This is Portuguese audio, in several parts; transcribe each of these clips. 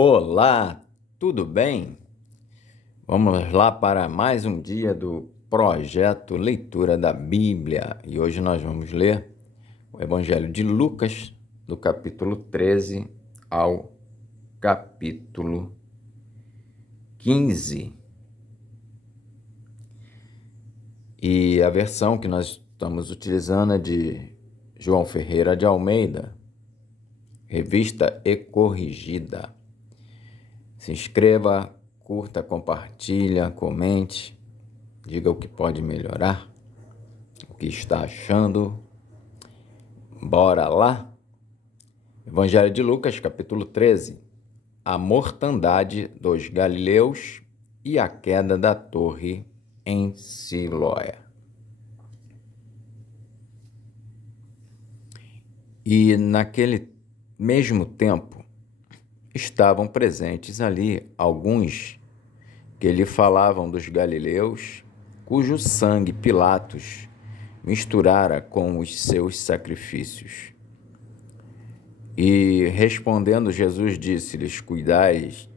Olá, tudo bem? Vamos lá para mais um dia do projeto Leitura da Bíblia. E hoje nós vamos ler o Evangelho de Lucas, do capítulo 13 ao capítulo 15. E a versão que nós estamos utilizando é de João Ferreira de Almeida, revista e corrigida. Se inscreva, curta, compartilha, comente, diga o que pode melhorar, o que está achando. Bora lá? Evangelho de Lucas, capítulo 13. A mortandade dos galileus e a queda da torre em Siloé. E naquele mesmo tempo estavam presentes ali alguns que lhe falavam dos galileus, cujo sangue Pilatos misturara com os seus sacrifícios. E respondendo Jesus disse-lhes: Cuidais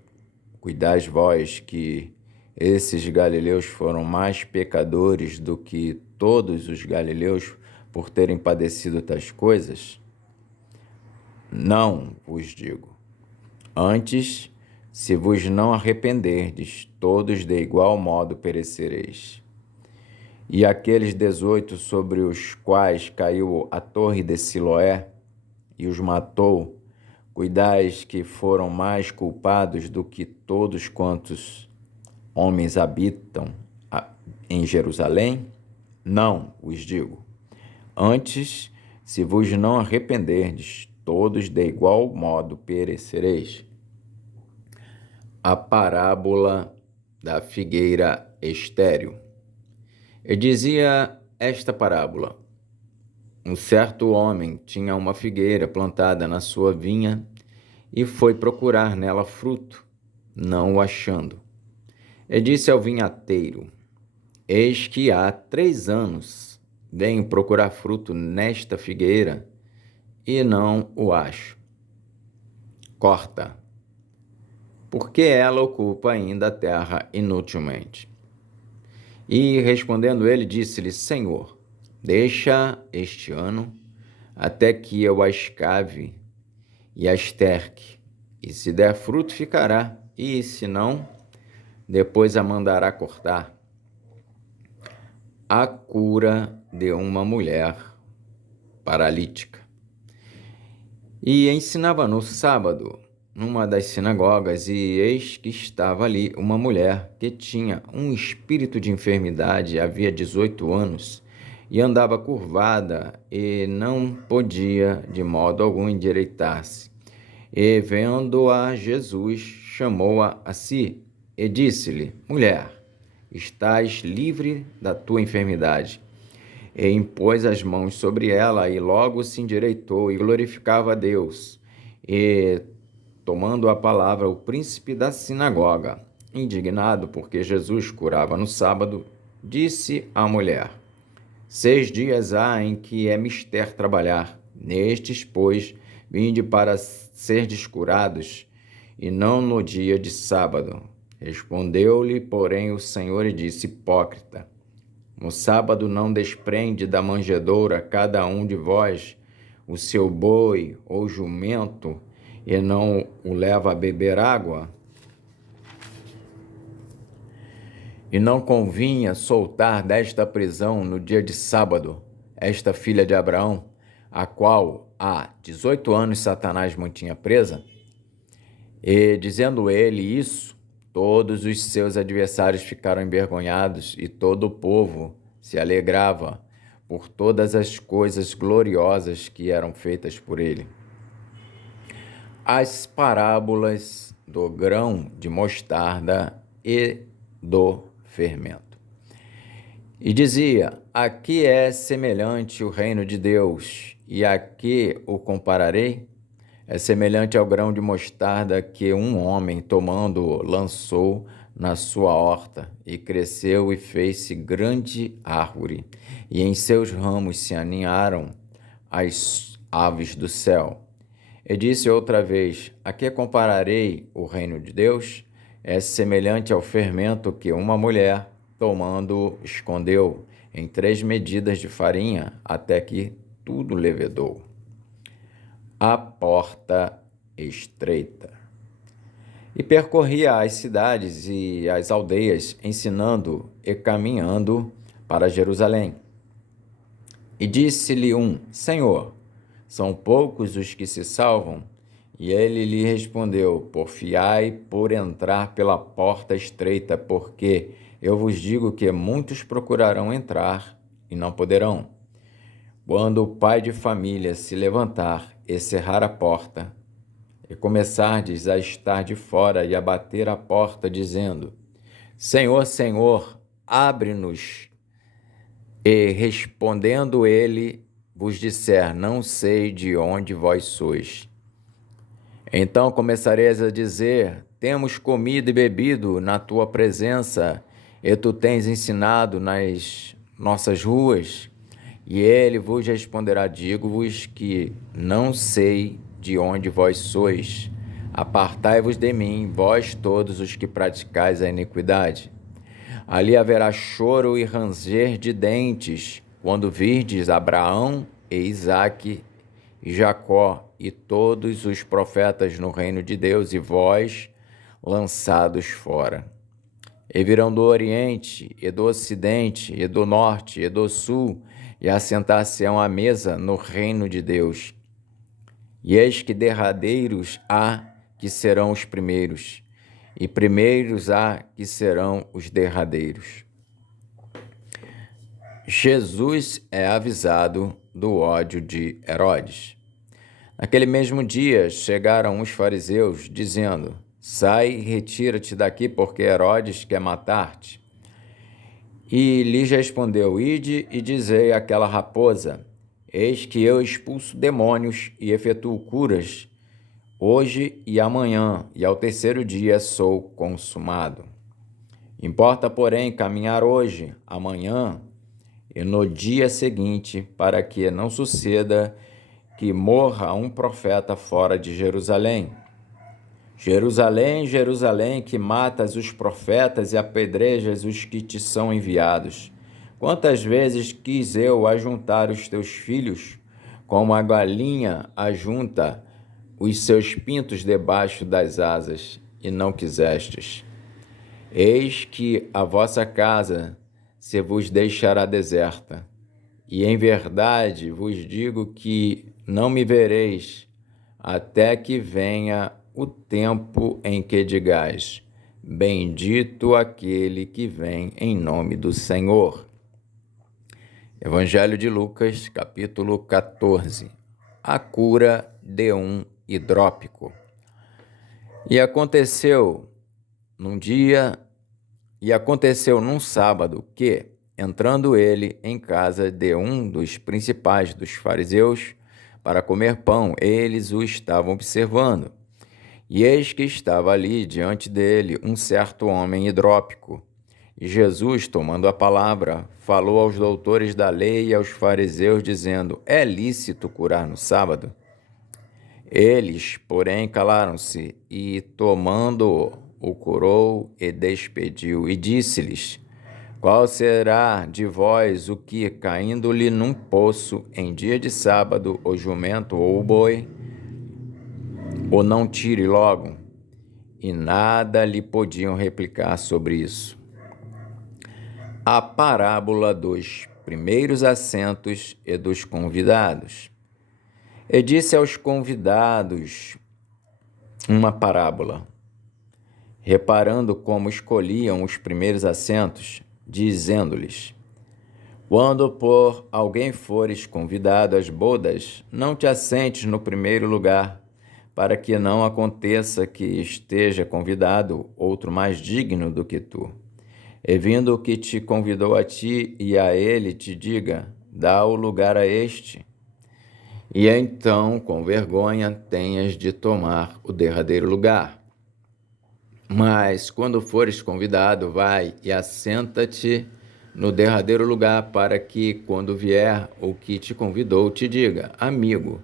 vós que esses galileus foram mais pecadores do que todos os galileus por terem padecido tais coisas? Não vos digo. Antes, se vos não arrependerdes, todos de igual modo perecereis. E aqueles 18 sobre os quais caiu a torre de Siloé e os matou, cuidais que foram mais culpados do que todos quantos homens habitam em Jerusalém? Não, vos digo. Antes, se vos não arrependerdes, todos de igual modo perecereis. A parábola da figueira estéril. Eu dizia esta parábola: um certo homem tinha uma figueira plantada na sua vinha e foi procurar nela fruto, não o achando. E disse ao vinhateiro: Eis que há 3 anos venho procurar fruto nesta figueira e não o acho. Corta, porque ela ocupa ainda a terra inutilmente. E respondendo ele, disse-lhe: Senhor, deixa este ano até que eu a escave e a esterque, e se der fruto ficará, e se não, depois a mandará cortar. A cura de uma mulher paralítica. E ensinava no sábado, numa das sinagogas, e eis que estava ali uma mulher que tinha um espírito de enfermidade, havia 18 anos, e andava curvada, e não podia de modo algum endireitar-se. E vendo-a Jesus, chamou-a a si, e disse-lhe: Mulher, estás livre da tua enfermidade. E impôs as mãos sobre ela, e logo se endireitou e glorificava a Deus. E, tomando a palavra, o príncipe da sinagoga, indignado porque Jesus curava no sábado, disse à mulher: 6 dias há em que é mister trabalhar. Nestes, pois, vinde para serdes curados, e não no dia de sábado. Respondeu-lhe, porém, o Senhor e disse: Hipócrita, no sábado não desprende da manjedoura cada um de vós o seu boi ou jumento, e não o leva a beber água? E não convinha soltar desta prisão no dia de sábado esta filha de Abraão, a qual há 18 anos Satanás mantinha presa? E, dizendo ele isso, todos os seus adversários ficaram envergonhados, e todo o povo se alegrava por todas as coisas gloriosas que eram feitas por ele. As parábolas do grão de mostarda e do fermento. E dizia: Aqui é semelhante o reino de Deus, e a que o compararei? É semelhante ao grão de mostarda que um homem, tomando, lançou na sua horta, e cresceu e fez-se grande árvore, e em seus ramos se aninharam as aves do céu. E disse outra vez: a que compararei o reino de Deus? É semelhante ao fermento que uma mulher, tomando, escondeu em 3 medidas de farinha, até que tudo levedou. A porta estreita. E percorria as cidades e as aldeias, ensinando e caminhando para Jerusalém. E disse-lhe um: Senhor, são poucos os que se salvam? E ele lhe respondeu: porfiai por entrar pela porta estreita, porque eu vos digo que muitos procurarão entrar e não poderão. Quando o pai de família se levantar e cerrar a porta, e começardes a estar de fora e a bater à porta, dizendo: Senhor, Senhor, abre-nos. E respondendo ele, vos disser: não sei de onde vós sois. Então começareis a dizer: temos comido e bebido na tua presença, e tu tens ensinado nas nossas ruas. E ele vos responderá: digo-vos que não sei de onde vós sois. Apartai-vos de mim, vós todos os que praticais a iniquidade. Ali haverá choro e ranger de dentes, quando virdes Abraão e Isaque e Jacó e todos os profetas no reino de Deus, e vós lançados fora. E virão do Oriente, e do Ocidente, e do Norte, e do Sul, e assentar-se-ão à mesa no reino de Deus. E eis que derradeiros há que serão os primeiros, e primeiros há que serão os derradeiros. Jesus é avisado do ódio de Herodes. Naquele mesmo dia chegaram os fariseus, dizendo: sai e retira-te daqui, porque Herodes quer matar-te. E lhes respondeu: ide e dizei àquela raposa: eis que eu expulso demônios e efetuo curas hoje e amanhã, e ao terceiro dia sou consumado. Importa, porém, caminhar hoje, amanhã e no dia seguinte, para que não suceda que morra um profeta fora de Jerusalém. Jerusalém, Jerusalém, que matas os profetas e apedrejas os que te são enviados. Quantas vezes quis eu ajuntar os teus filhos, como a galinha ajunta os seus pintos debaixo das asas, e não quisestes. Eis que a vossa casa se vos deixará deserta, e em verdade vos digo que não me vereis, até que venha o tempo em que digais: bendito aquele que vem em nome do Senhor. Evangelho de Lucas, capítulo 14. A cura de um hidrópico. E aconteceu num sábado que, entrando ele em casa de um dos principais dos fariseus para comer pão, eles o estavam observando. E eis que estava ali diante dele um certo homem hidrópico. E Jesus, tomando a palavra, falou aos doutores da lei e aos fariseus, dizendo: é lícito curar no sábado? Eles, porém, calaram-se, e tomando-o, o curou e despediu, e disse-lhes: qual será de vós o que, caindo-lhe num poço em dia de sábado, o jumento ou o boi, o não tire logo? E nada lhe podiam replicar sobre isso. A parábola dos primeiros assentos e dos convidados. E disse aos convidados uma parábola, reparando como escolhiam os primeiros assentos, dizendo-lhes: quando por alguém fores convidado às bodas, não te assentes no primeiro lugar, para que não aconteça que esteja convidado outro mais digno do que tu. E vindo o que te convidou a ti e a ele, te diga: dá o lugar a este. E então, com vergonha, tenhas de tomar o derradeiro lugar. Mas, quando fores convidado, vai e assenta-te no derradeiro lugar, para que, quando vier o que te convidou, te diga: amigo,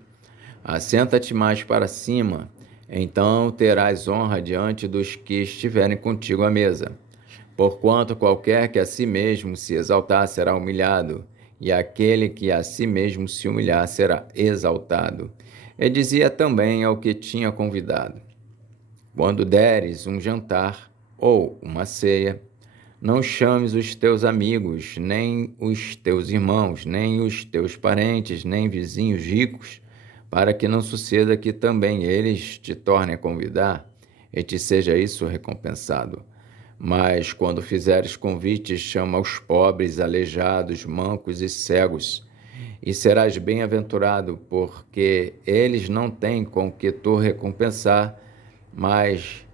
Assenta-te mais para cima, então terás honra diante dos que estiverem contigo à mesa. Porquanto qualquer que a si mesmo se exaltar será humilhado, e aquele que a si mesmo se humilhar será exaltado. E dizia também ao que tinha convidado: quando deres um jantar ou uma ceia, não chames os teus amigos, nem os teus irmãos, nem os teus parentes, nem vizinhos ricos, para que não suceda que também eles te tornem a convidar e te seja isso recompensado. Mas quando fizeres convites, chama os pobres, aleijados, mancos e cegos, e serás bem-aventurado, porque eles não têm com que tu recompensar, mas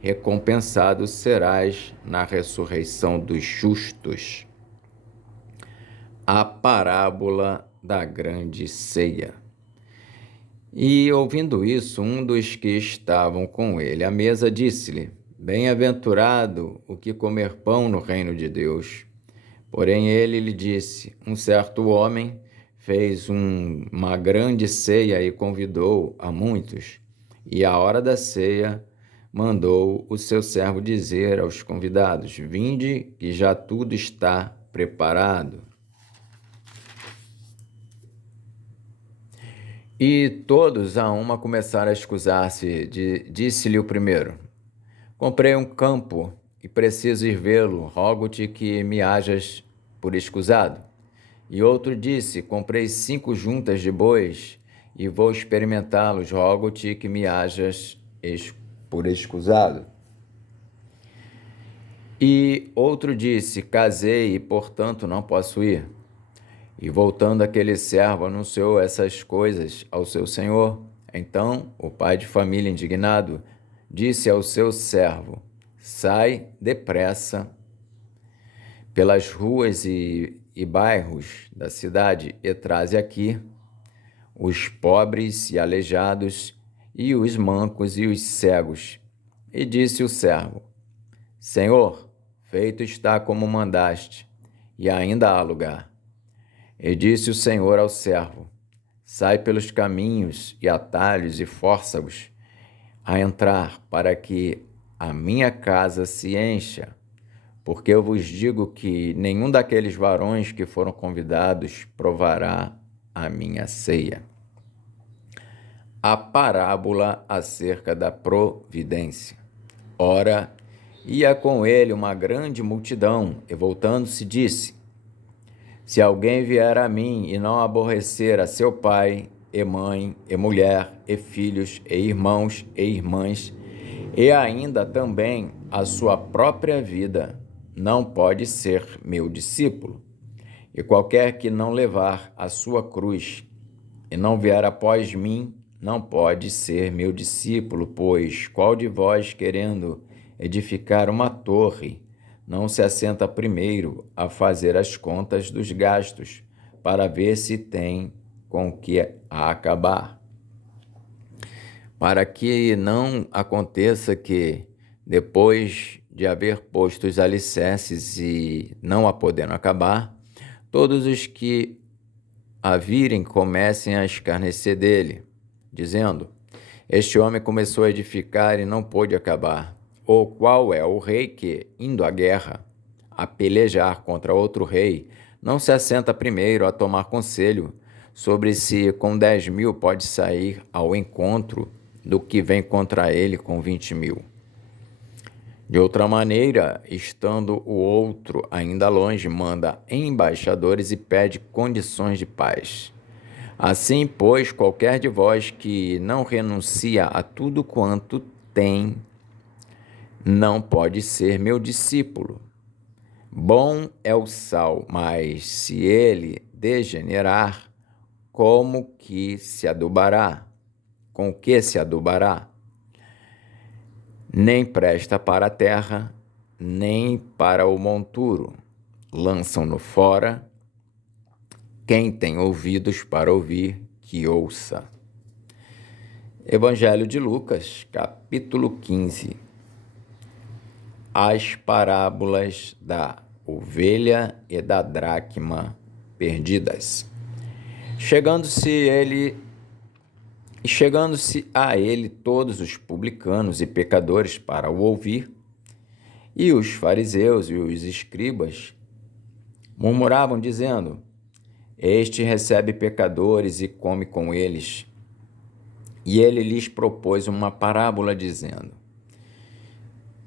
recompensado serás na ressurreição dos justos. A parábola da grande ceia. E ouvindo isso, um dos que estavam com ele à mesa disse-lhe: bem-aventurado o que comer pão no reino de Deus. Porém ele lhe disse: um certo homem fez uma grande ceia e convidou a muitos. E à hora da ceia mandou o seu servo dizer aos convidados: vinde, que já tudo está preparado. E todos a uma começaram a escusar-se. Disse-lhe o primeiro: comprei um campo e preciso ir vê-lo, rogo-te que me hajas por escusado. E outro disse: comprei 5 juntas de bois e vou experimentá-los, rogo-te que me hajas por escusado. E outro disse: casei e portanto não posso ir. E voltando aquele servo anunciou essas coisas ao seu senhor. Então o pai de família, indignado, disse ao seu servo: sai depressa pelas ruas e bairros da cidade e traze aqui os pobres e aleijados e os mancos e os cegos. E disse o servo: Senhor, feito está como mandaste, e ainda há lugar. E disse o Senhor ao servo: sai pelos caminhos e atalhos e força-os a entrar, para que a minha casa se encha, porque eu vos digo que nenhum daqueles varões que foram convidados provará a minha ceia. A parábola acerca da providência. Ora, ia com ele uma grande multidão, e voltando-se disse: se alguém vier a mim e não aborrecer a seu pai, e mãe, e mulher, e filhos, e irmãos, e irmãs, e ainda também a sua própria vida, não pode ser meu discípulo. E qualquer que não levar a sua cruz e não vier após mim, não pode ser meu discípulo, pois qual de vós, querendo edificar uma torre, não se assenta primeiro a fazer as contas dos gastos, para ver se tem com que a acabar? Para que não aconteça que, depois de haver posto os alicerces e não a podendo acabar, todos os que a virem comecem a escarnecer dele, dizendo: este homem começou a edificar e não pôde acabar. Ou qual é o rei que, indo à guerra, a pelejar contra outro rei, não se assenta primeiro a tomar conselho sobre se com 10.000 pode sair ao encontro do que vem contra ele com 20.000? De outra maneira, estando o outro ainda longe, manda embaixadores e pede condições de paz. Assim, pois, qualquer de vós que não renuncia a tudo quanto tem, não pode ser meu discípulo. Bom é o sal, mas se ele degenerar, como que se adubará? Com que se adubará? Nem presta para a terra, nem para o monturo. Lançam-no fora. Quem tem ouvidos para ouvir, que ouça. Evangelho de Lucas, capítulo 15. As parábolas da ovelha e da dracma perdidas. Chegando-se ele E chegando-se a ele todos os publicanos e pecadores para o ouvir, e os fariseus e os escribas murmuravam, dizendo: Este recebe pecadores e come com eles. E ele lhes propôs uma parábola, dizendo: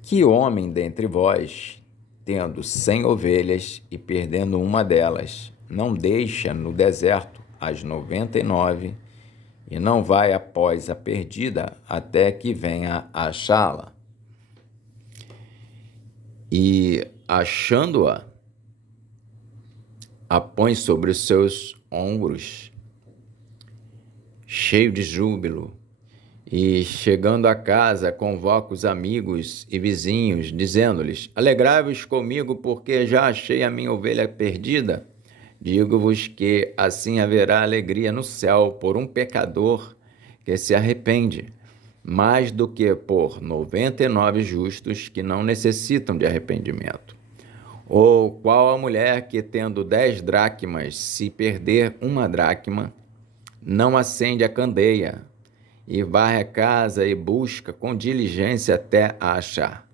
Que homem dentre vós, tendo 100 ovelhas e perdendo uma delas, não deixa no deserto as 99 e não vai após a perdida até que venha achá-la? E, achando-a, a põe sobre os seus ombros, cheio de júbilo, e, chegando a casa, convoca os amigos e vizinhos, dizendo-lhes: Alegrai-vos comigo, porque já achei a minha ovelha perdida. Digo-vos que assim haverá alegria no céu por um pecador que se arrepende, mais do que por 99 justos que não necessitam de arrependimento. Ou qual a mulher que, tendo 10 dracmas, se perder uma dracma, não acende a candeia e varre a casa e busca com diligência até a achar?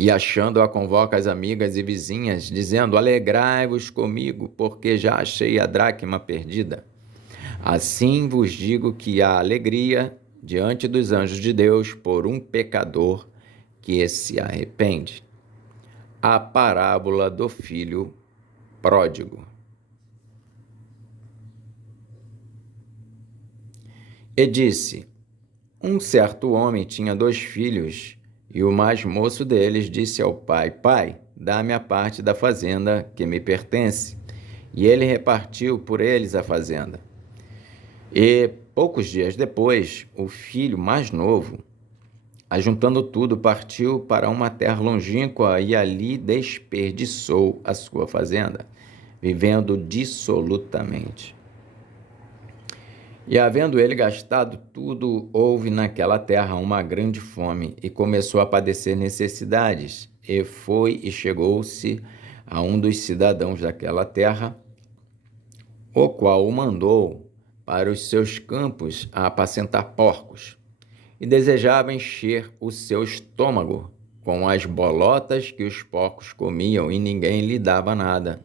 E achando-a, convoca as amigas e vizinhas, dizendo: Alegrai-vos comigo, porque já achei a dracma perdida. Assim vos digo que há alegria diante dos anjos de Deus por um pecador que se arrepende. A parábola do filho pródigo. E disse: Um certo homem tinha 2 filhos, e o mais moço deles disse ao pai: Pai, dá-me a parte da fazenda que me pertence. E ele repartiu por eles a fazenda. E, poucos dias depois, o filho mais novo, ajuntando tudo, partiu para uma terra longínqua e ali desperdiçou a sua fazenda, vivendo dissolutamente. E, havendo ele gastado tudo, houve naquela terra uma grande fome, e começou a padecer necessidades. E foi e chegou-se a um dos cidadãos daquela terra, o qual o mandou para os seus campos a apacentar porcos, e desejava encher o seu estômago com as bolotas que os porcos comiam, e ninguém lhe dava nada.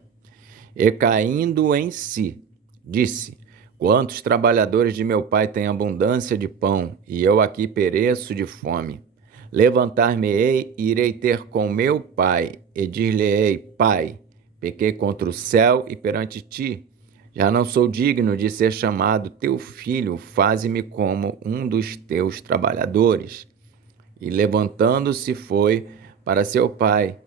E, caindo em si, disse: Quantos trabalhadores de meu pai têm abundância de pão, e eu aqui pereço de fome. Levantar-me-ei e irei ter com meu pai, e dir-lhe-ei: Pai, pequei contra o céu e perante ti. Já não sou digno de ser chamado teu filho, faze-me como um dos teus trabalhadores. E levantando-se foi para seu pai.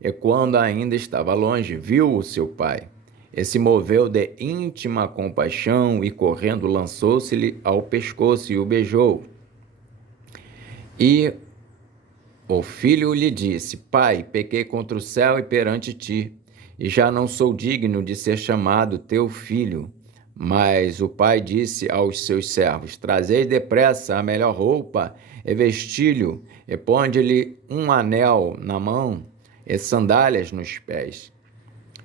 E quando ainda estava longe, viu o seu pai. E se moveu de íntima compaixão e, correndo, lançou-se-lhe ao pescoço e o beijou. E o filho lhe disse: Pai, pequei contra o céu e perante ti, e já não sou digno de ser chamado teu filho. Mas o pai disse aos seus servos: Trazei depressa a melhor roupa e vestilho, e ponde-lhe um anel na mão e sandálias nos pés.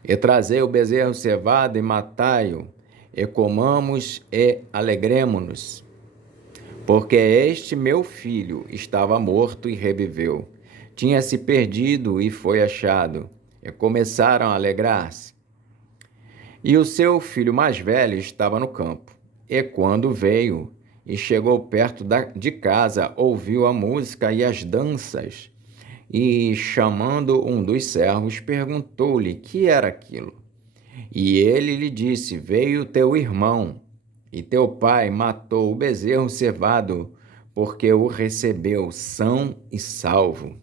E trazei o bezerro cevado e matai-o, e comamos e alegremo-nos. Porque este meu filho estava morto e reviveu, tinha-se perdido e foi achado, e começaram a alegrar-se. E o seu filho mais velho estava no campo, e quando veio e chegou perto de casa, ouviu a música e as danças, e, chamando um dos servos, perguntou-lhe que era aquilo. E ele lhe disse: Veio teu irmão, e teu pai matou o bezerro cevado, porque o recebeu são e salvo.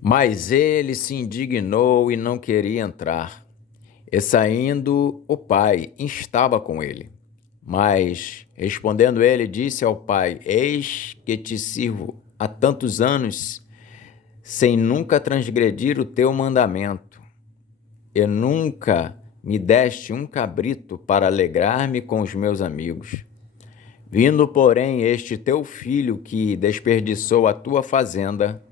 Mas ele se indignou e não queria entrar. E saindo, o pai instava com ele. Mas, respondendo ele, disse ao pai: Eis que te sirvo há tantos anos, sem nunca transgredir o teu mandamento, e nunca me deste um cabrito para alegrar-me com os meus amigos. Vindo, porém, este teu filho que desperdiçou a tua fazenda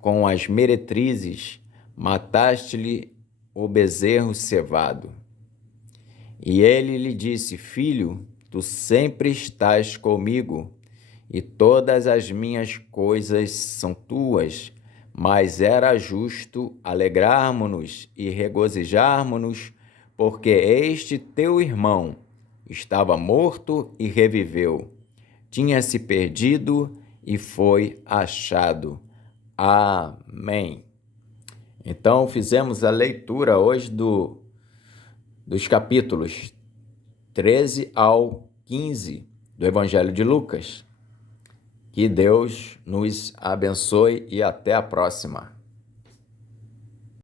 com as meretrizes, mataste-lhe o bezerro cevado. E ele lhe disse: Filho, tu sempre estás comigo, e todas as minhas coisas são tuas. Mas era justo alegrarmos-nos e regozijarmos-nos, porque este teu irmão estava morto e reviveu, tinha se perdido e foi achado. Amém. Então, fizemos a leitura hoje dos capítulos 13 ao 15 do Evangelho de Lucas. Que Deus nos abençoe e até a próxima.